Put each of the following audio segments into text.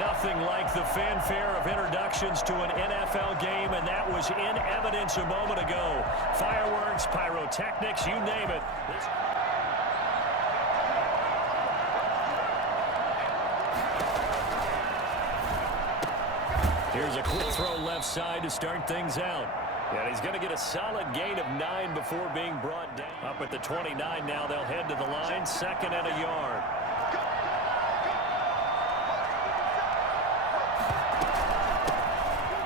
Nothing like the fanfare of introductions to an NFL game, and that was in evidence a moment ago. Fireworks, pyrotechnics, you name it. Here's a quick throw left side to start things out. And he's going to get a solid gain of 9 before being brought down. Up at the 29 now, they'll head to the line, 2nd and a yard.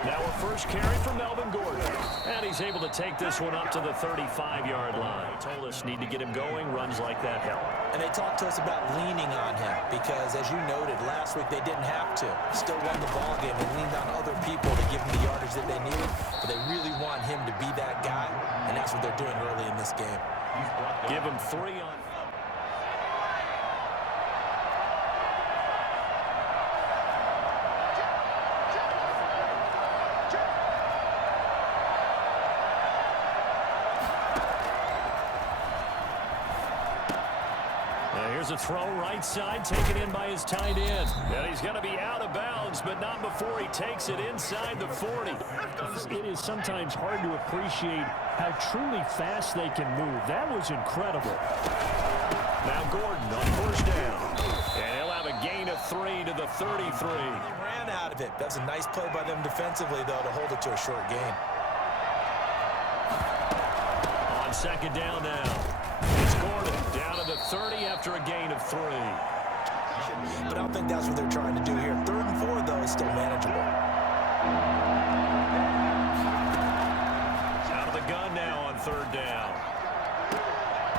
Now a first carry for Melvin Gordon. And he's able to take this one up to the 35-yard line. Told us need to get him going. Runs like that help. And they talked to us about leaning on him because, as you noted, last week they didn't have to. Still won the ball game. They leaned on other people to give them the yardage that they needed. But they really want him to be that guy, and that's what they're doing early in this game. Give him 3 on. Here's a throw right side, taken in by his tight end. And he's going to be out of bounds, but not before he takes it inside the 40. It is sometimes hard to appreciate how truly fast they can move. That was incredible. Now Gordon on first down. And he'll have a gain of 3 to the 33. He ran out of it. That was a nice play by them defensively, though, to hold it to a short gain. On 2nd down now. It's Gordon down to the 30 after a gain of 3. But I don't think that's what they're trying to do here. 3rd and 4, though, is still manageable. Out of the gun now on 3rd down.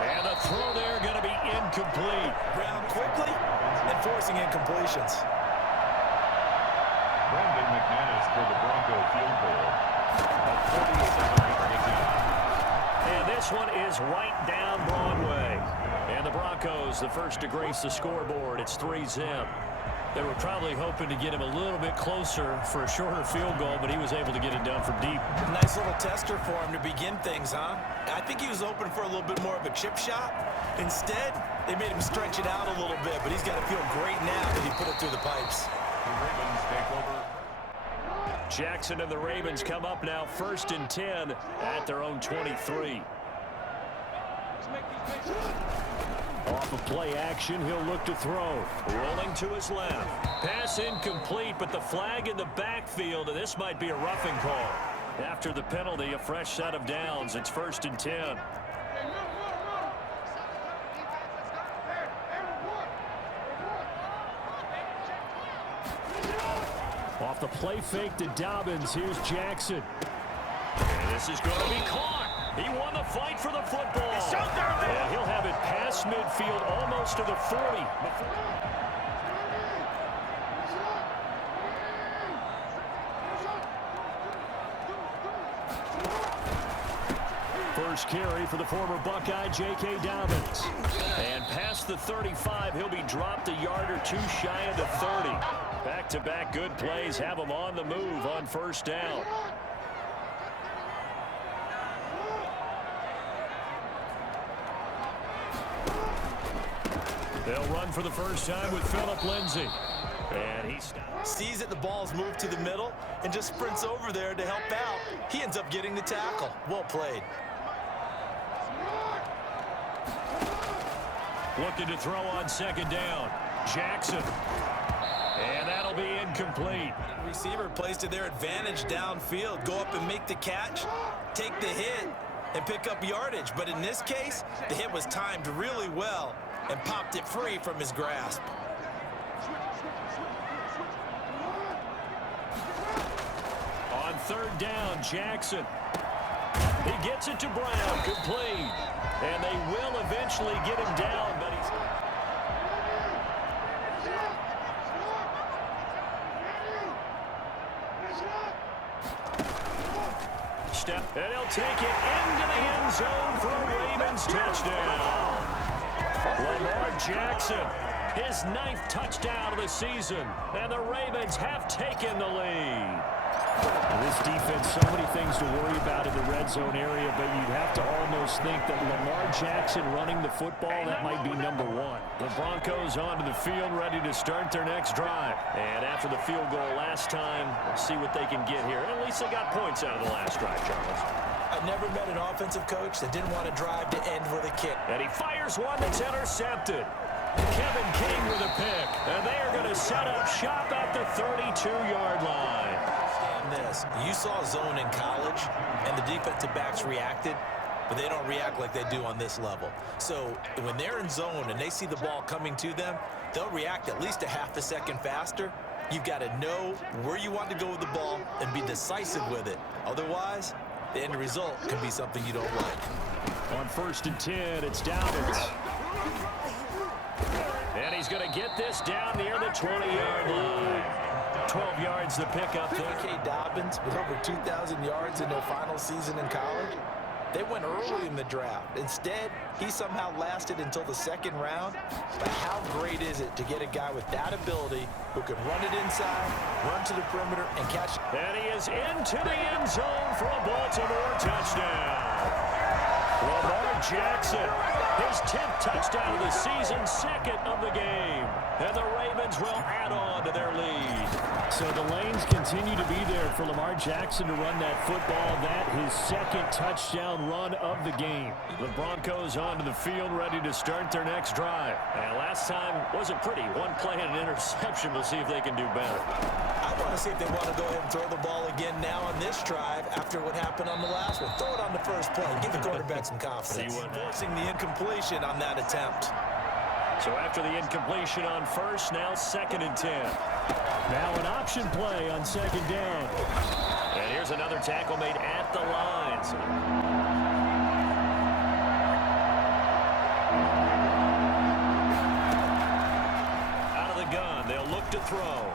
And the throw there going to be incomplete. Ground quickly and forcing incompletions. Brandon McManus for the Broncos field goal. A 47-yard attempt. And this one is right down Broadway. And the Broncos, the first to grace the scoreboard. It's 3-zip. They were probably hoping to get him a little bit closer for a shorter field goal, but he was able to get it done from deep. Nice little tester for him to begin things, huh? I think he was open for a little bit more of a chip shot. Instead, they made him stretch it out a little bit, but he's got to feel great now that he put it through the pipes. The Ravens take over. Jackson and the Ravens come up now 1st and 10 at their own 23. Off of play action, he'll look to throw. Rolling to his left. Pass incomplete, but the flag in the backfield, and this might be a roughing call. After the penalty, a fresh set of downs. It's 1st and 10. Off the play fake to Dobbins, here's Jackson. And this is going to be caught. He won the fight for the football. And he'll have it past midfield, almost to the 40. First carry for the former Buckeye, J.K. Dobbins. And past the 35, he'll be dropped a yard or 2 shy of the 30. Back-to-back good plays have him on the move on 1st down. They'll run for the first time with Phillip Lindsay. And he sees that the ball's moved to the middle and just sprints over there to help out. He ends up getting the tackle. Well played. Looking to throw on 2nd down. Jackson. And that'll be incomplete. Receiver plays to their advantage downfield. Go up and make the catch, take the hit, and pick up yardage. But in this case, the hit was timed really well and popped it free from his grasp. On 3rd down, Jackson. He gets it to Brown, complete. And they will eventually get him down, but he's... Step, and he'll take it into the end zone for a Ravens touchdown. Lamar Jackson, his 9th touchdown of the season, and the Ravens have taken the lead. This defense, so many things to worry about in the red zone area, but you'd have to almost think that Lamar Jackson running the football, that might be number one. The Broncos onto the field, ready to start their next drive. And after the field goal last time, let's see what they can get here. At least they got points out of the last drive, Charles. I've never met an offensive coach that didn't want to drive to end with a kick. And he fires one that's intercepted. Kevin King with a pick. And they are going to set up shop at the 32-yard line. This. You saw zone in college, and the defensive backs reacted, but they don't react like they do on this level. So when they're in zone and they see the ball coming to them, they'll react at least a half a second faster. You've got to know where you want to go with the ball and be decisive with it. Otherwise, the end result can be something you don't like. On 1st and 10, it's Dobbins. And he's going to get this down near the 20-yard line. 12 yards to pick up there. J.K. Dobbins with over 2,000 yards in their final season in college. They went early in the draft. Instead, he somehow lasted until the 2nd round. But how great is it to get a guy with that ability who can run it inside, run to the perimeter, and catch. And he is into the end zone for a Baltimore touchdown. Lamar Jackson, his 10th touchdown of the season, 2nd of the game. And the Ravens will add on to their lead. So the lanes continue to be there for Lamar Jackson to run that football. That his 2nd touchdown run of the game. The Broncos onto the field, ready to start their next drive. And last time wasn't pretty. One play and an interception. We'll see if they can do better. I want to see if they want to go ahead and throw the ball again now on this drive after what happened on the last one. Throw it on the first play. Give the quarterback some confidence. Forcing the incompletion on that attempt. So after the incompletion on first, now 2nd and 10. Now an option play on 2nd down. And here's another tackle made at the lines. Out of the gun, they'll look to throw.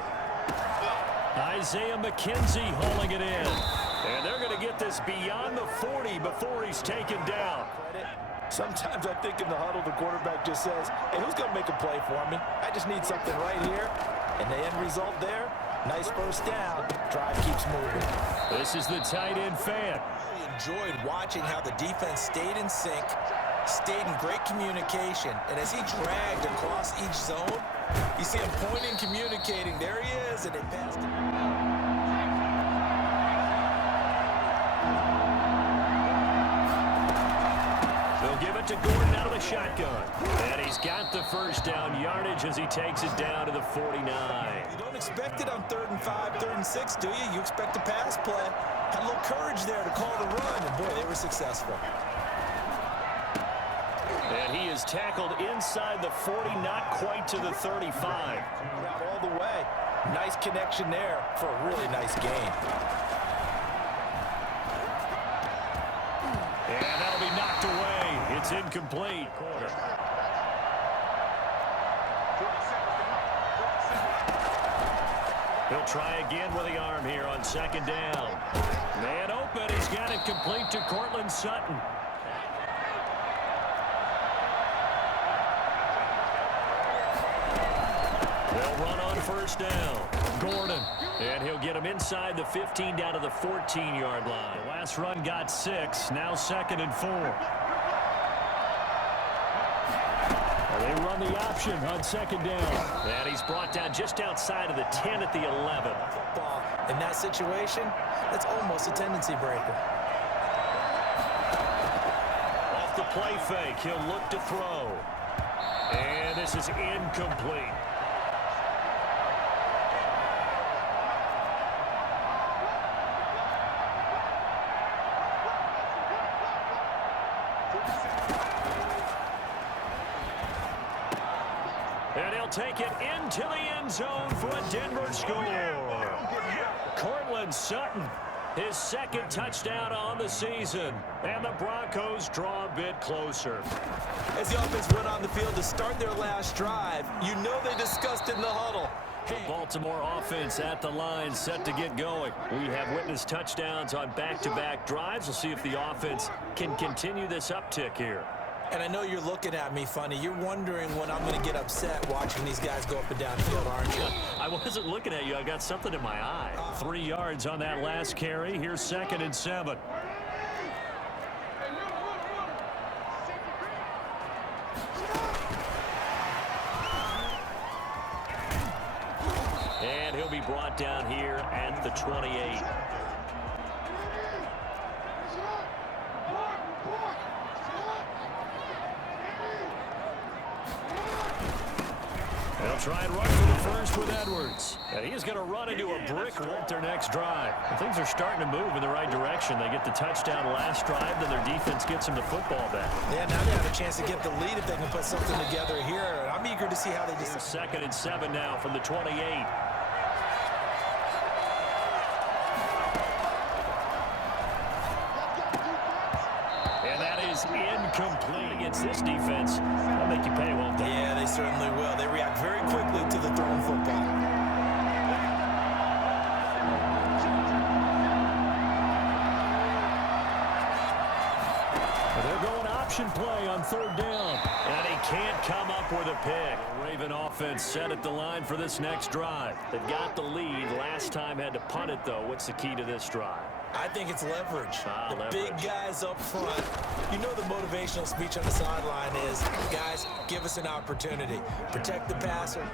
Isaiah McKenzie hauling it in. And they're going to get this beyond the 40 before he's taken down. Sometimes I think in the huddle, the quarterback just says, hey, who's going to make a play for me? I just need something right here. And the end result there, nice first down. Drive keeps moving. This is the tight end fan. I enjoyed watching how the defense stayed in sync, stayed in great communication. And as he dragged across each zone, you see him pointing, communicating. There he is, and it passed him. Give it to Gordon out of the shotgun. And he's got the first down yardage as he takes it down to the 49. You don't expect it on 3rd and 5, 3rd and 6, do you? You expect a pass play. Had a little courage there to call the run, and boy, they were successful. And he is tackled inside the 40, not quite to the 35. Out all the way. Nice connection there for a really nice gain. And that'll be knocked away. It's incomplete. He'll try again with the arm here on 2nd down. Man open. He's got it complete to Cortland Sutton. They'll run on 1st down. Gordon. And he'll get him inside the 15 down to the 14-yard line. The last run got 6. Now 2nd and 4. They run the option on 2nd down. And he's brought down just outside of the 10 at the 11. Football in that situation, that's almost a tendency breaker. Off the play fake, he'll look to throw. And this is incomplete. And he'll take it into the end zone for a Denver score. Cortland Sutton, his 2nd touchdown on the season. And the Broncos draw a bit closer. As the offense went on the field to start their last drive, you know they discussed in the huddle. The Baltimore offense at the line, set to get going. We have witnessed touchdowns on back-to-back drives. We'll see if the offense can continue this uptick here. And I know you're looking at me funny. You're wondering when I'm going to get upset watching these guys go up and down the field, aren't you? I wasn't looking at you. I got something in my eye. 3 yards on that last carry. Here's 2nd and 7. And he'll be brought down here at the 28. They'll try and run for the first with Edwards. And he's going to run into a brick wall their next drive. And things are starting to move in the right direction. They get the touchdown last drive, then their defense gets them the football back. Yeah, now they have a chance to get the lead if they can put something together here. I'm eager to see how they do. 2nd and 7 now from the 28. Incomplete against this defense. They'll make you pay, won't they? Yeah, they certainly will. They react very quickly to the thrown football. They're going option play on 3rd down. And he can't come up with a pick. The Raven offense set at the line for this next drive. They've got the lead. Last time had to punt it, though. What's the key to this drive? I think it's leverage. The leverage. Big guys up front. You know the motivational speech on the sideline is, guys, give us an opportunity. Protect the passer.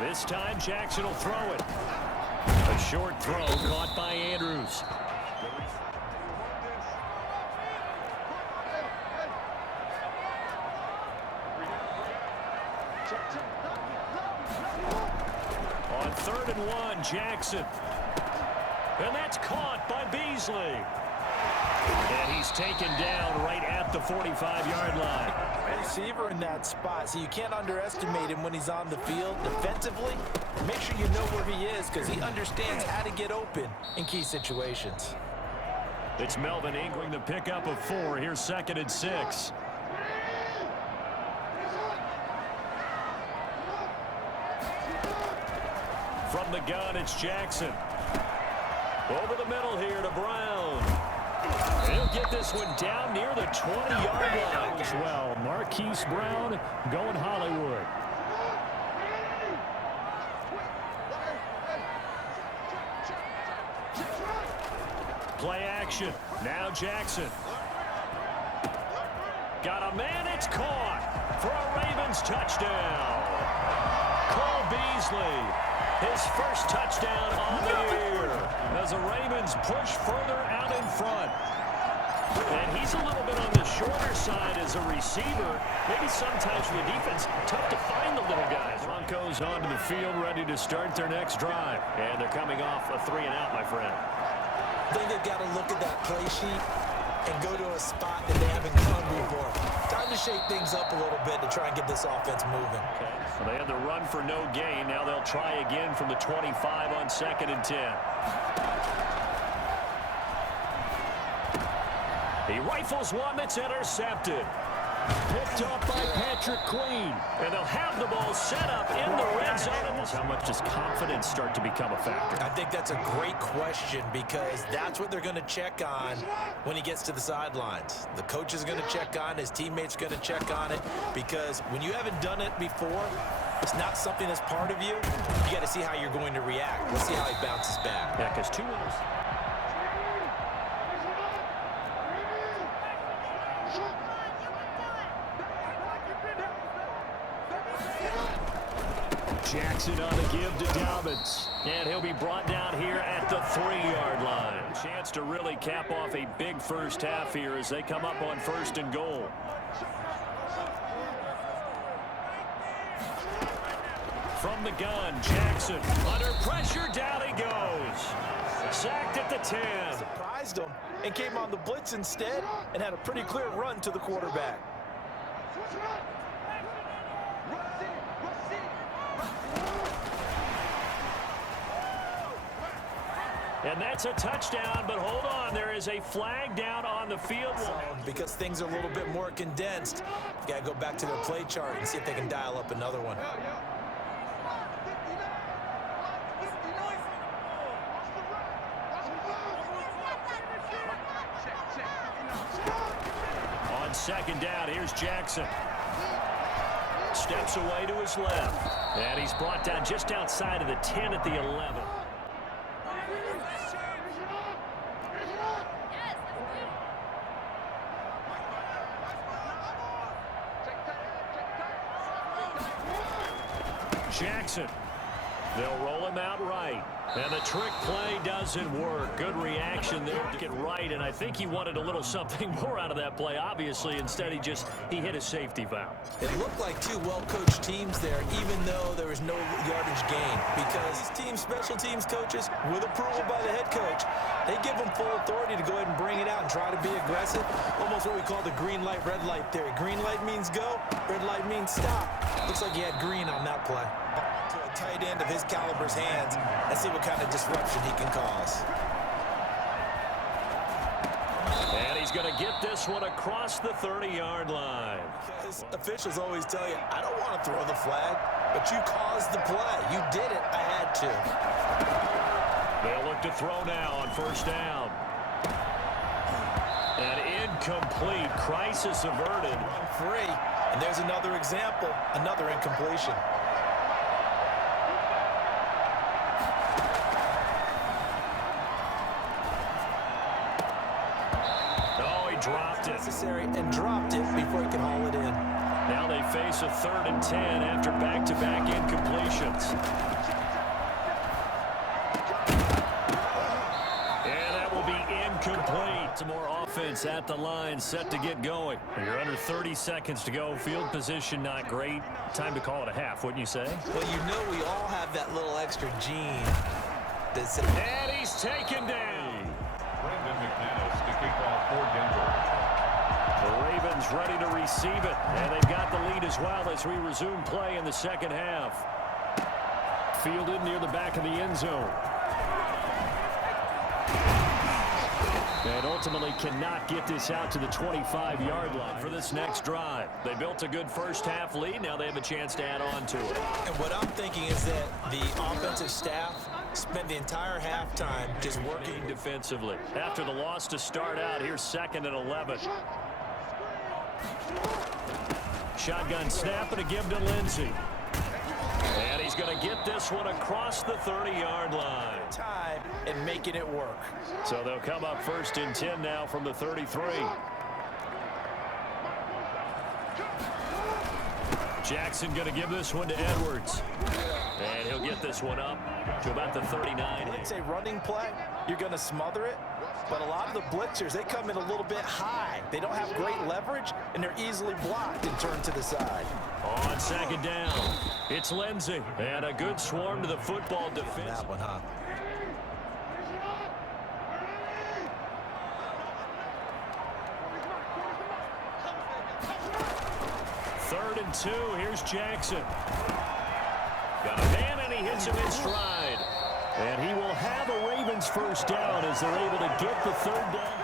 This time, Jackson will throw it. A short throw caught by Andrews. On 3rd and 1, Jackson. And that's caught by Beasley. And he's taken down right at the 45-yard line. Receiver in that spot, so you can't underestimate him when he's on the field defensively. Make sure you know where he is because he understands how to get open in key situations. It's Melvin Ingram, the pickup of 4. Here's 2nd and 6. From the gun, it's Jackson. Over the middle here to Brown. He'll get this one down near the 20-yard line as well. Marquise Brown going Hollywood. Play action. Now Jackson. Got a man. It's caught for a Ravens touchdown. Cole Beasley, his first touchdown on the year as the Ravens push further out in front. And he's a little bit on the shorter side as a receiver. Maybe sometimes for the defense, tough to find the little guys. Broncos onto the field, ready to start their next drive. And they're coming off a 3-and-out, my friend. I think they've got to look at that play sheet and go to a spot that they haven't gone before. Time to shake things up a little bit to try and get this offense moving. Okay. So they had the run for no gain. Now they'll try again from the 25 on 2nd and 10. He rifles one that's intercepted. Picked up by Patrick Queen. And they'll have the ball set up in the red zone. How much does confidence start to become a factor? I think that's a great question because that's what they're going to check on when he gets to the sidelines. The coach is going to check on, his teammates are going to check on it because when you haven't done it before, it's not something that's part of you. You got to see how you're going to react. Let's see how he bounces back. Yeah, because 2 winners. Jackson on the give to Dobbins. And he'll be brought down here at the 3-yard line. Chance to really cap off a big first half here as they come up on 1st and goal. From the gun, Jackson under pressure, down he goes. Sacked at the 10. Surprised him and came on the blitz instead and had a pretty clear run to the quarterback. And that's a touchdown, but hold on, there is a flag down on the field. Because things are a little bit more condensed, you got to go back to their play chart and see if they can dial up another one. second down. Here's Jackson. Steps away to his left. And he's brought down just outside of the 10 at the 11. Jackson. They'll roll him out right. And the trick play doesn't work. Good reaction there to get right, and I think he wanted a little something more out of that play, obviously. Instead, he hit a safety valve. It looked like two well-coached teams there, even though there was no yardage gain, because these special teams coaches, with approval by the head coach, they give them full authority to go ahead and bring it out and try to be aggressive. Almost what we call the green light, red light theory. Green light means go, red light means stop. Looks like he had green on that play. To a tight end of his caliber's hands, let's see what kind of disruption he can cause. And he's going to get this one across the 30-yard line. Because officials always tell you, I don't want to throw the flag, but you caused the play. You did it. I had to. They'll look to throw now on first down. An incomplete. Crisis averted. Run free. And there's another example, another incompletion. Dropped it. Necessary and dropped it before he could haul it in. Now they face a 3rd and 10 after back-to-back incompletions. And that will be incomplete. Some more offense at the line, set to get going. You're under 30 seconds to go. Field position not great. Time to call it a half, wouldn't you say? Well, you know we all have that little extra gene. And he's taken down. For Denver. The Ravens ready to receive it, and they've got the lead as well as we resume play in the second half. Fielded near the back of the end zone. And ultimately cannot get this out to the 25-yard line for this next drive. They built a good first-half lead. Now they have a chance to add on to it. And what I'm thinking is that the offensive staff spent the entire halftime just working defensively. After the loss to start out, here's 2nd and 11. Shotgun snap and a give to Lindsey. And he's going to get this one across the 30-yard line. Time and making it work. So they'll come up 1st and 10 now from the 33. Jackson going to give this one to Edwards. And he'll get this one up to about the 39. It's a running play. You're going to smother it. But a lot of the blitzers, they come in a little bit high. They don't have great leverage, and they're easily blocked and turned to the side. On 2nd down, it's Lindsey. And a good swarm to the football defense. That one, huh? Third and 2. Here's Jackson. Got a man, and he hits him in stride. And he will have a Ravens first down as they're able to get the 3rd down.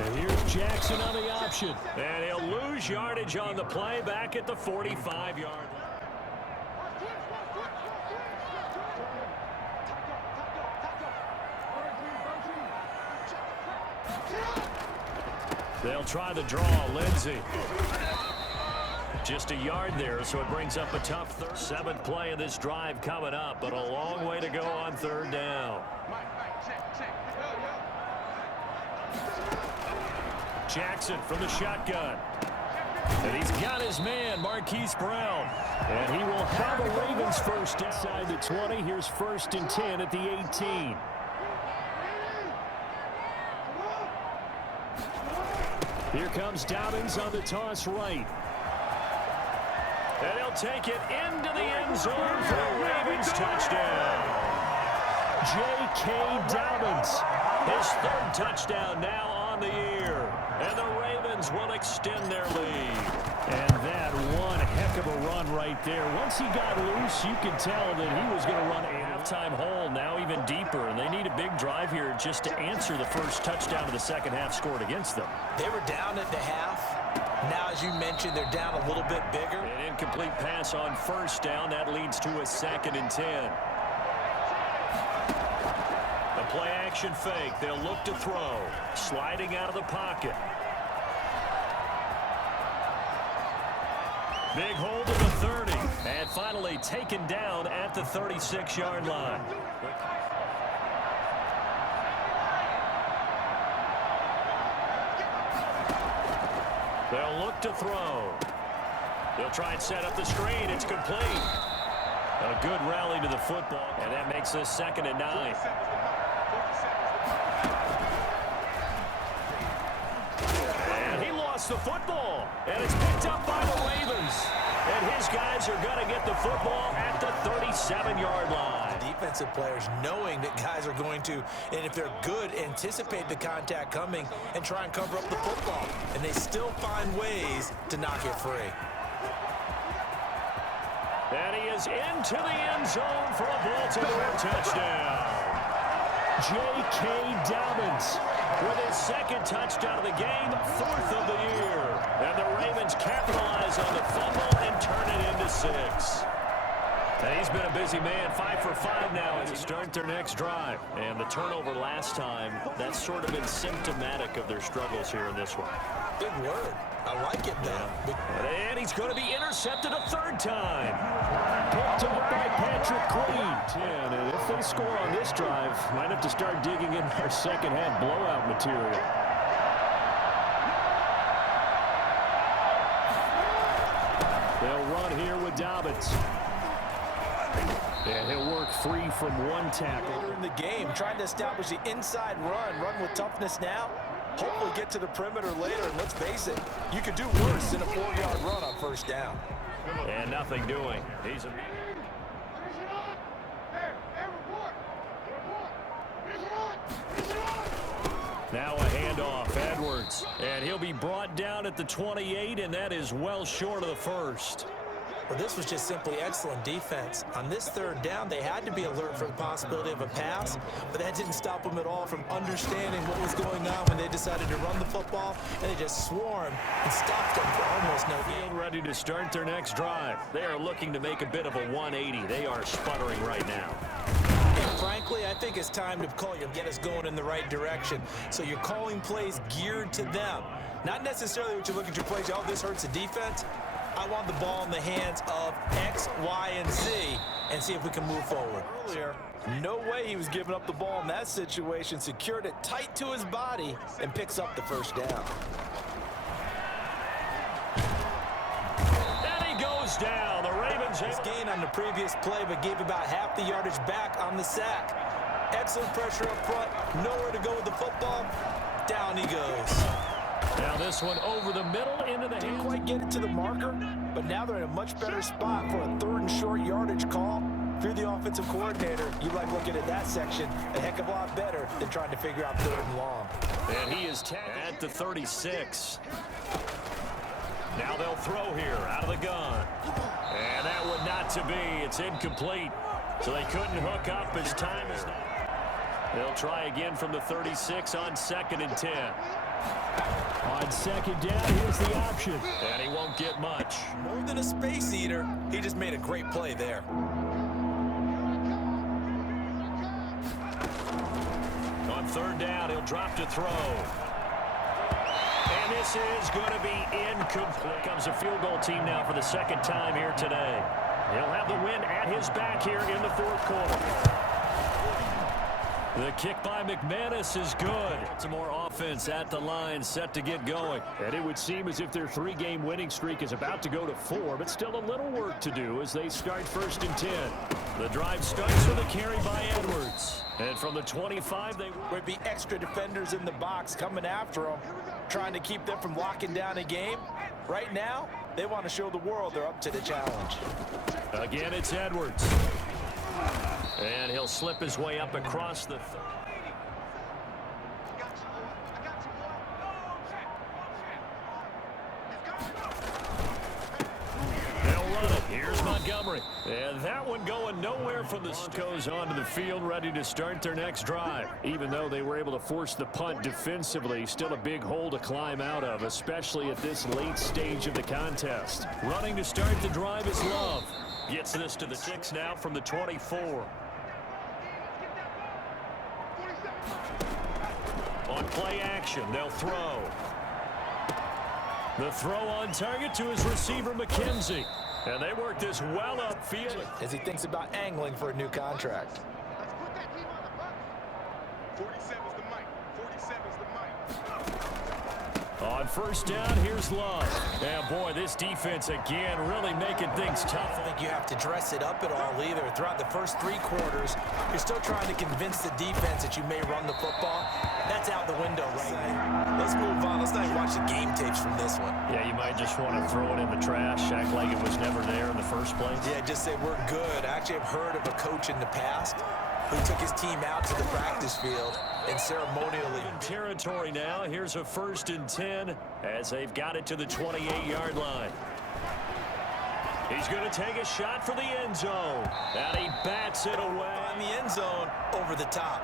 And here's Jackson on the option. And he'll lose yardage on the play back at the 45-yard line. They'll try the draw. Lindsey. Just a yard there, so it brings up a tough 7th play of this drive coming up, but a long way to go on 3rd down. Jackson from the shotgun. And he's got his man, Marquise Brown. And he will have a Ravens first inside the 20. Here's 1st and 10 at the 18. Here comes Dobbins on the toss right. And he'll take it into the end zone for a Ravens touchdown. J.K. Dobbins, his 3rd touchdown now on the year. And the Ravens will extend their lead. And that one heck of a run right there. Once he got loose, you could tell that he was going to run a halftime hole, now even deeper. And they need a big drive here just to answer the first touchdown of the second half scored against them. They were down at the half. Now, as you mentioned, they're down a little bit bigger. An incomplete pass on first down. That leads to a 2nd and 10. The play action fake. They'll look to throw. Sliding out of the pocket. Big hold of the 30. And finally taken down at the 36-yard line. They'll look to throw. They'll try and set up the screen. It's complete. A good rally to the football, and that makes this 2nd and 9. And he lost the football, and it's picked up by the Ravens. And his guys are going to get the football at the 37-yard line. The defensive players knowing that guys are going to, and if they're good, anticipate the contact coming and try and cover up the football. And they still find ways to knock it free. And he is into the end zone for a Baltimore touchdown. J.K. Dobbins with his 2nd touchdown of the game, 4th of the year. And the Ravens capitalize on the fumble and turn it into 6. And he's been a busy man, 5 for 5 now as they start their next drive. And the turnover last time, that's sort of been symptomatic of their struggles here in this one. Big word. I like it, though. Yeah. And he's going to be intercepted a 3rd time. Picked up by Patrick Queen. 10, and if they score on this drive, might have to start digging in our second-half blowout material. They'll run here with Dobbins. And he'll work free from one tackle. Later in the game, trying to establish the inside run with toughness now. Hopefully get to the perimeter later, and let's face it, you could do worse than a 4-yard run on 1st down. And nothing doing. He's a... Now a handoff, Edwards. And he'll be brought down at the 28, and that is well short of the 1st. Well, this was just simply excellent defense. On this 3rd down, they had to be alert for the possibility of a pass, but that didn't stop them at all from understanding what was going on when they decided to run the football, and they just swarmed and stopped them for almost no gain. Ready to start their next drive. They are looking to make a bit of a 180. They are sputtering right now. And frankly, I think it's time to call you, get us going in the right direction. So you're calling plays geared to them. Not necessarily what you look at your plays, oh, this hurts the defense. I want the ball in the hands of X, Y, and Z and see if we can move forward. Earlier, no way he was giving up the ball in that situation. Secured it tight to his body and picks up the 1st down. And he goes down. The Ravens His gain on the previous play, but gave about half the yardage back on the sack. Excellent pressure up front. Nowhere to go with the football. Down he goes. Now this one over the middle into the Didn't hands. quite get it to the marker, but now they're in a much better spot for a 3rd and short yardage call. If you're the offensive coordinator, you like looking at that section a heck of a lot better than trying to figure out 3rd and long. And he is at the 36. Now they'll throw here out of the gun. And that one not to be. It's incomplete. So they couldn't hook up as time is not. They'll try again from the 36 on 2nd and 10. On 2nd down, here's the option. And he won't get much. More than a space eater, he just made a great play there. On 3rd down, he'll drop to throw. And this is going to be incomplete. Comes a field goal team now for the 2nd time here today. He'll have the win at his back here in the 4th quarter. The kick by McManus is good. Some more offense at the line, set to get going. And it would seem as if their 3-game winning streak is about to go to 4, but still a little work to do as they start 1st and 10. The drive starts with a carry by Edwards. And from the 25, they Would be extra defenders in the box coming after them, trying to keep them from locking down a game. Right now, they want to show the world they're up to the challenge. Again, it's Edwards. And he'll slip his way up across the... They'll run it. Here's Montgomery. And that one going nowhere from the Broncos onto the field, ready to start their next drive. Even though they were able to force the punt defensively, still a big hole to climb out of, especially at this late stage of the contest. Running to start the drive is Love. Gets this to the 6 now from the 24. On play action, they'll throw. The throw on target to his receiver, McKenzie. And they work this well upfield as he thinks about angling for a new contract. Let's put that team on the bus. 47's the mic. 47's the mic. On first down, here's Love. And boy, this defense again really making things tough. I don't think you have to dress it up at all either. Throughout the first 3 quarters, you're still trying to convince the defense that you may run the football. That's out the window right now. Let's move on. Let's not watch the game tapes from this one. Yeah, you might just want to throw it in the trash, act like it was never there in the first place. Yeah, just say we're good. Actually, I've heard of a coach in the past who took his team out to the practice field and ceremonially. In territory now. Here's a 1st and 10 as they've got it to the 28-yard line. He's going to take a shot for the end zone. And he bats it away. In the end zone, over the top.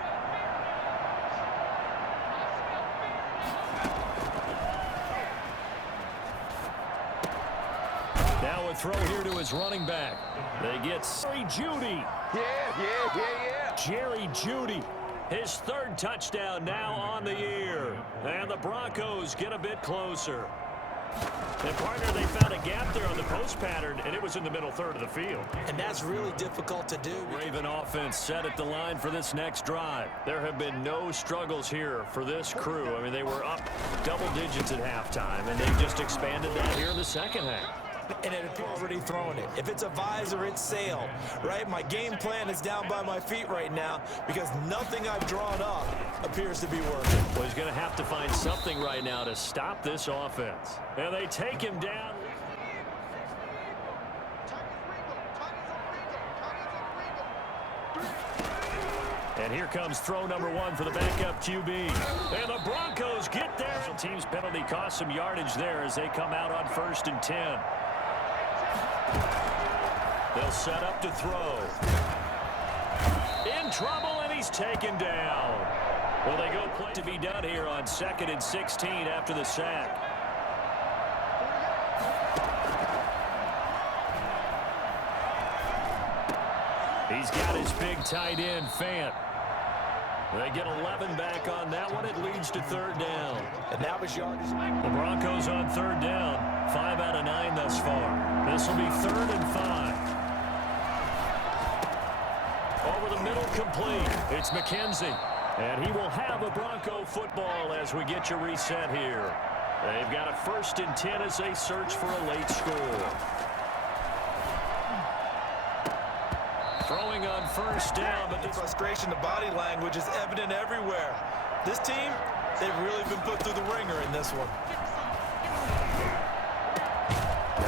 Now a throw here to his running back. They get Jerry Jeudy. Yeah. Jerry Jeudy. His 3rd touchdown now on the year. And the Broncos get a bit closer. And partner, they found a gap there on the post pattern, and it was in the middle third of the field. And that's really difficult to do. Raven offense set at the line for this next drive. There have been no struggles here for this crew. I mean, they were up double digits at halftime, and they've just expanded that here in the second half. And if you're already throwing it, if it's a visor, it's sailed, right? My game plan is down by my feet right now because nothing I've drawn up appears to be working. Well, he's going to have to find something right now to stop this offense. And they take him down. And here comes throw number 1 for the backup QB. And the Broncos get there. Team's penalty cost some yardage there as they come out on 1st and 10. They'll set up to throw. In trouble, and he's taken down. Well, they go play to be done here on 2nd and 16 after the sack. He's got his big tight end, Fant. They get 11 back on that one. It leads to 3rd down. And that was yardage. The Broncos on 3rd down. 5 out of 9 thus far. This will be 3rd and 5. Over the middle, complete. It's McKenzie. And he will have a Bronco football as we get you reset here. They've got a 1st and 10 as they search for a late score. Throwing on 1st down, but the frustration, the body language is evident everywhere. This team, they've really been put through the ringer in this one.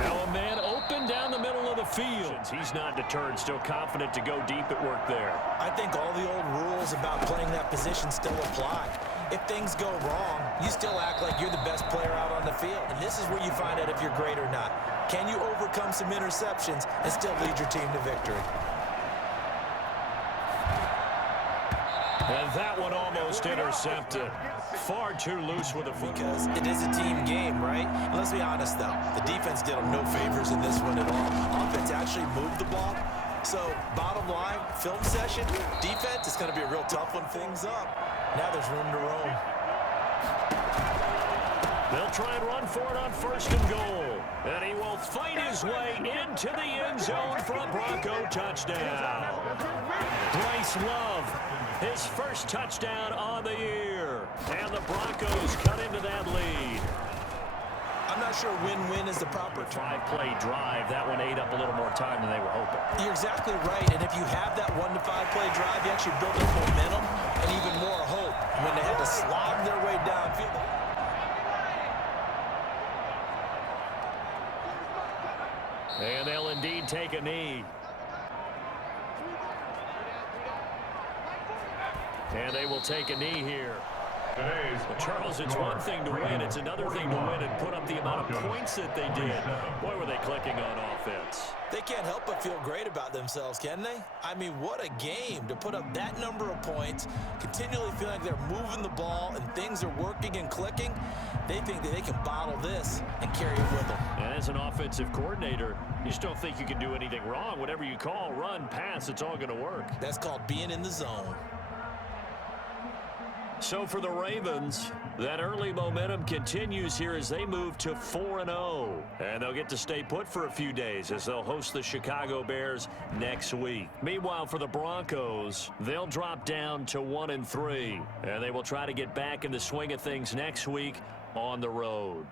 Now a man open down the middle of the field. He's not deterred, still confident to go deep at work there. I think all the old rules about playing that position still apply. If things go wrong, you still act like you're the best player out on the field. And this is where you find out if you're great or not. Can you overcome some interceptions and still lead your team to victory? And that one almost intercepted. Far too loose with a foot. Because it is a team game, right? And let's be honest, though. The defense did them no favors in this one at all. Offense actually moved the ball. So, bottom line, film session, defense, it's going to be a real tough one. Things up. Now there's room to roam. They'll try and run for it on 1st and goal. And he will fight his way into the end zone for a Bronco touchdown. Bryce Love, his 1st touchdown on the year. And the Broncos cut into that lead. I'm not sure win-win is the proper term. 5-play drive. That one ate up a little more time than they were hoping. You're exactly right. And if you have that 1 to 5-play drive, you actually build up momentum and even more hope when they had to slog their way downfield. And they'll indeed take a knee. And they will take a knee here. Charles, it's one thing to win. It's another thing to win and put up the amount of points that they did. Boy, were they clicking on offense. They can't help but feel great about themselves, can they? I mean, what a game to put up that number of points, continually feel like they're moving the ball and things are working and clicking. They think that they can bottle this and carry it with them. And as an offensive coordinator, you just don't think you can do anything wrong. Whatever you call, run, pass, it's all going to work. That's called being in the zone. So for the Ravens, that early momentum continues here as they move to 4-0. And they'll get to stay put for a few days as they'll host the Chicago Bears next week. Meanwhile, for the Broncos, they'll drop down to 1-3. And they will try to get back in the swing of things next week on the road.